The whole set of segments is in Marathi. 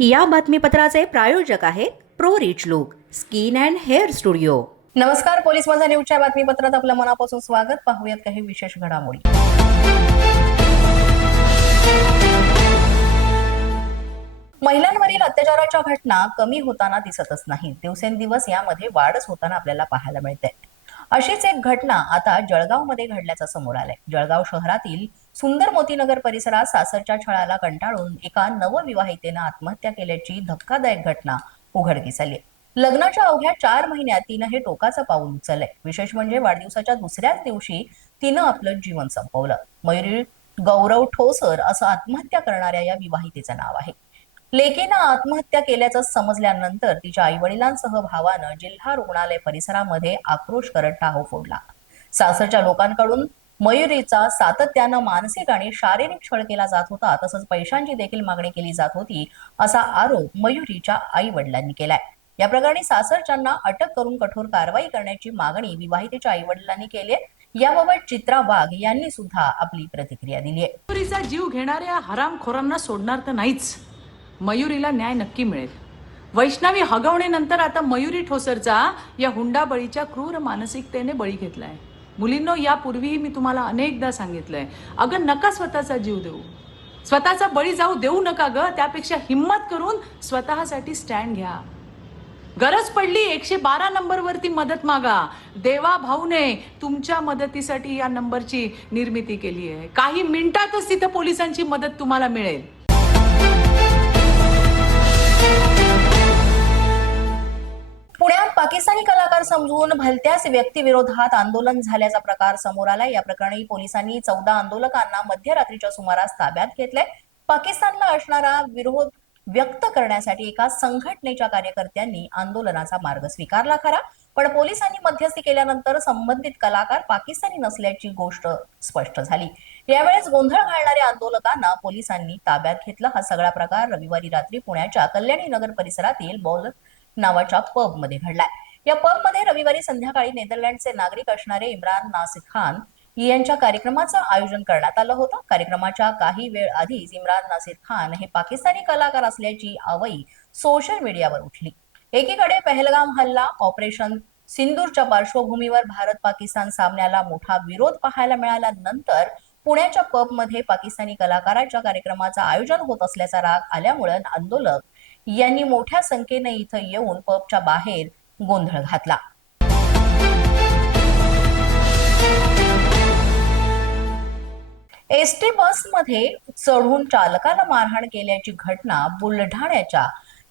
या बातमीपत्राचे प्रायोजक आहेत pro rich look skin and hair studio. नमस्कार पोलीस माझा न्यूजच्या बातमीपत्रात आपलं मनापासून स्वागत. पाहूयात काही विशेष घडामोडी. महिलांवरील अत्याचाराच्या घटना कमी होताना दिसतच नाही दिवसेंदिवस यामध्ये वाढच होताना आपल्याला पाहायला मिळते अशीच एक घटना आता जळगावमध्ये घडल्याचं समोर आलंय. जळगाव शहरातील सुंदर मोतीनगर परिसरात सासरच्या छळाला कंटाळून एका नवविवाहितेनं आत्महत्या केल्याची धक्कादायक घटना उघडकीस आली लग्नाच्या अवघ्या चार महिन्यात तिनं हे टोकाचं पाऊल उचललंय. विशेष म्हणजे वाढदिवसाच्या दुसऱ्याच दिवशी तिनं आपलं जीवन संपवलं. मयुरी गौरव ठोसर असं आत्महत्या करणाऱ्या या विवाहितेचं नाव आहे. लेकीनं आत्महत्या केल्याचं समजल्यानंतर तिच्या आई वडिलांसह भावानं जिल्हा रुग्णालय परिसरामध्ये आक्रोश करत टाहो फोडला. सासरच्या लोकांकडून मयुरीचा सातत्यानं मानसिक आणि शारीरिक छळ केला जात होता तसंच पैशांची देखील मागणी केली जात होती असा आरोप मयुरीच्या आई वडिलांनी केलाय. या प्रकरणी सासरच्यांना अटक करून कठोर कारवाई करण्याची मागणी विवाहितेच्या आई वडिलांनी केली आहे. याबाबत चित्रा वाघ यांनी सुद्धा आपली प्रतिक्रिया दिली आहे. मयुरीचा जीव घेणाऱ्या हरामखोरांना सोडणार तर नाहीच. मयुरीला न्याय नक्की मिळेल. वैष्णवी हगवणीनंतर आता मयुरी ठोसरचा या हुंडाबळीच्या क्रूर मानसिकतेने बळी घेतलाय. मुलींनो यापूर्वीही मी तुम्हाला अनेकदा सांगितलंय अगं नका स्वतःचा जीव देऊ. स्वतःचा बळी जाऊ देऊ नका ग त्यापेक्षा हिंमत करून स्वतःसाठी स्टँड घ्या. गरज पडली एकशे बारा नंबरवरती मदत मागा. देवा भाऊने तुमच्या मदतीसाठी या नंबरची निर्मिती केली आहे. काही मिनिटातच तिथं पोलिसांची मदत तुम्हाला मिळेल. पाकिस्तानी कलाकार समजून भलत्याच व्यक्तीविरोधात आंदोलन झाल्याचा प्रकार समोर आलाय. या प्रकरणी पोलिसांनी चौदा आंदोलकांना मध्यरात्रीच्या सुमारास ताब्यात घेतलंय. पाकिस्तानला असणारा विरोध व्यक्त करण्यासाठी एका संघटनेच्या कार्यकर्त्यांनी आंदोलनाचा मार्ग स्वीकारला खरा. पण पोलिसांनी मध्यस्थी केल्यानंतर संबंधित कलाकार पाकिस्तानी नसल्याची गोष्ट स्पष्ट झाली. यावेळेस गोंधळ घालणाऱ्या आंदोलकांना पोलिसांनी ताब्यात घेतलं. हा सगळा प्रकार रविवारी रात्री पुण्याच्या कल्याणी नगर परिसरातील बॉल नावाच्या पबमध्ये घडलाय. या पबमध्ये रविवारी संध्याकाळी नेदरलँडचे नागरिक असणारे इम्रान नासिर खान यांच्या कार्यक्रमाचं आयोजन करण्यात आलं होतं. कार्यक्रमाच्या काही वेळ आधीच इम्रान नासिर खान हे पाकिस्तानी कलाकार असल्याची आवई सोशल मीडियावर उठली. एकीकडे पहलगाम हल्ला ऑपरेशन सिंदूरच्या पार्श्वभूमीवर भारत पाकिस्तान सामन्याला मोठा विरोध पाहायला मिळाल्यानंतर पुण्याच्या पबमध्ये पाकिस्तानी कलाकाराच्या कार्यक्रमाचं आयोजन होत असल्याचा राग आल्यामुळे आंदोलक यांनी मोठ्या संख्येने इथं येऊन पबच्या बाहेर गोंधळ घातला. एसटी बसमध्ये चढून चालकाला मारहाण केल्याची घटना बुलढाण्याच्या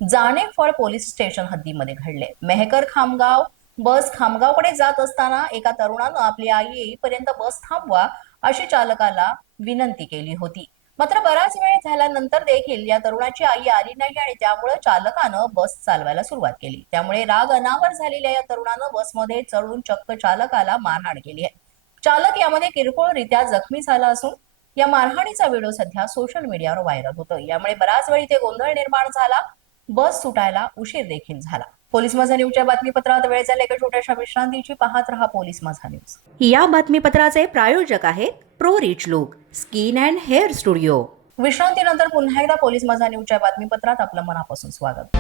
जाणेफळ पोलीस स्टेशन हद्दीमध्ये घडले. मेहकर खामगाव बस खामगावकडे जात असताना एका तरुणानं आपली आई येईपर्यंत बस थांबवा अशी चालकाला विनंती केली होती. मात्र बराच वेळ झाल्यानंतर देखील या तरुणाची आई आली नाही आणि त्यामुळे चालकानं बस चालवायला सुरुवात केली. त्यामुळे राग अनावर झालेल्या या तरुणानं बसमध्ये चढून चक्क चालकाला मारहाण केली आहे. चालक यामध्ये किरकोळरित्या जखमी झाला असून या मारहाणीचा व्हिडिओ सध्या सोशल मीडियावर व्हायरल होतो यामुळे बराच वेळ इथे गोंधळ निर्माण झाला बस सुटायला उशीर देखील झाला. पोलीस माझा न्यूजच्या बातमीपत्रात वेळ झाल्या एका छोट्याशा विश्रांतीची पाहत रहा पोलीस माझा न्यूज. या बातमीपत्राचे प्रायोजक आहेत pro rich look skin and hair studio विश्रांतीनंतर पुन्हा एकदा पोलीस माझा न्यूजच्या बातमीपत्रात आपलं मनापासून स्वागत.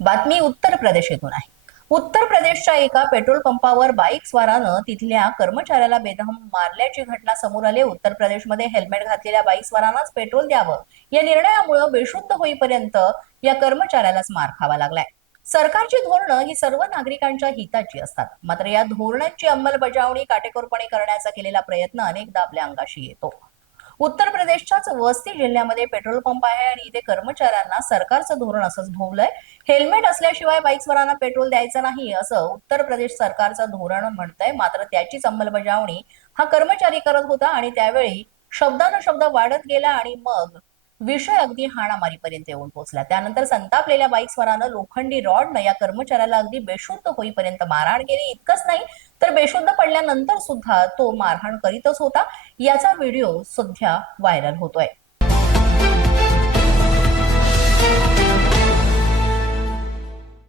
बातमी उत्तर प्रदेश येथून आहे. उत्तर प्रदेशच्या एका पेट्रोल पंपावर बाईक स्वारानं तिथल्या कर्मचाऱ्याला बेदम मारल्याची घटना समोर आली. उत्तर प्रदेशमध्ये हेल्मेट घातलेल्या बाईक स्वारांनाच पेट्रोल द्यावं या निर्णयामुळे बेशुद्ध होईपर्यंत या कर्मचाऱ्यालाच मार खावा लागलाय. सरकारची धोरणं ही सर्व नागरिकांच्या हिताची असतात. मात्र या धोरणांची अंमलबजावणी काटेकोरपणे करण्याचा केलेला प्रयत्न अनेकदा आपल्या अंगाशी येतो. उत्तर प्रदेशच्याच वस्ती जिल्ह्यामध्ये पेट्रोल पंप आहे आणि इथे कर्मचाऱ्यांना सरकारचं धोरण असंच भोवलंय. हेल्मेट असल्याशिवाय बाईक्सवरांना पेट्रोल द्यायचं नाही असं उत्तर प्रदेश सरकारचं धोरण म्हणतंय. मात्र त्याचीच अंमलबजावणी हा कर्मचारी करत होता आणि त्यावेळी शब्दानं शब्द वाढत गेला आणि मग विषय अगदी हाणामारीपर्यंत येऊन पोहोचला. त्यानंतर संतापलेल्या बाईकस्वरानं लोखंडी रॉडनं या कर्मचाऱ्याला अगदी बेशुद्ध होईपर्यंत मारहाण केली. इतकंच नाही तर बेशुद्ध पडल्यानंतर सुद्धा तो मारहाण करीतच होता. याचा व्हिडिओ सध्या व्हायरल होतोय.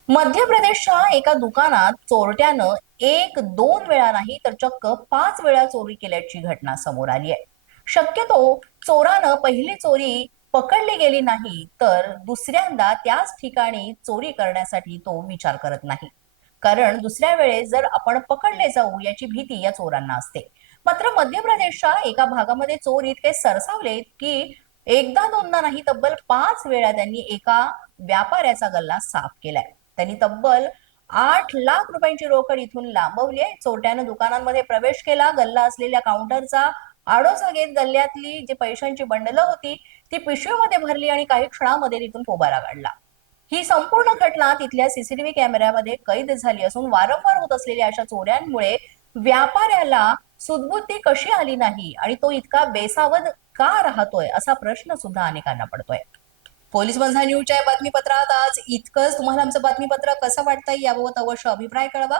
मध्य प्रदेशच्या एका दुकानात चोरट्यानं एक दोन वेळा नाही तर चक्क पाच वेळा चोरी केल्याची घटना समोर आली आहे शक्यतो चोरानं पहिली चोरी पकडली गेली नाही तर दुसऱ्यांदा त्याच ठिकाणी चोरी करण्यासाठी तो विचार करत नाही. कारण दुसऱ्या वेळेस जर आपण पकडले जाऊ याची भीती या चोरांना असते. मात्र मध्य प्रदेशच्या एका भागामध्ये चोर इतके सरसावलेत की एकदा दोनदा नाही तब्बल पाच वेळा त्यांनी एका व्यापाऱ्याचा गल्ला साफ केलाय. त्यांनी तब्बल आठ लाख रुपयांची रोकड इथून लांबवली आहे. चोरट्यानं दुकानांमध्ये प्रवेश केला गल्ला असलेल्या काउंटरचा आडोसा घेत गल्ल्यातली जी पैशांची बंडलं होती ती पिशवीमध्ये भरली आणि काही क्षणामध्ये तिथून पोबारा काढला. ही संपूर्ण घटना तिथल्या सीसीटीव्ही कॅमेऱ्यामध्ये कैद झाली असून वारंवार होत असलेल्या अशा चोऱ्यांमुळे व्यापाऱ्याला सुदबुद्धी कशी आली नाही आणि तो इतका बेसावध का राहतोय असा प्रश्न सुद्धा अनेकांना पडतोय. पोलीस बंधा न्यूजच्या बातमीपत्रात आज इतकंच. तुम्हाला आमचं बातमीपत्र कसं वाटतंय याबाबत अवश्य अभिप्राय कळवा.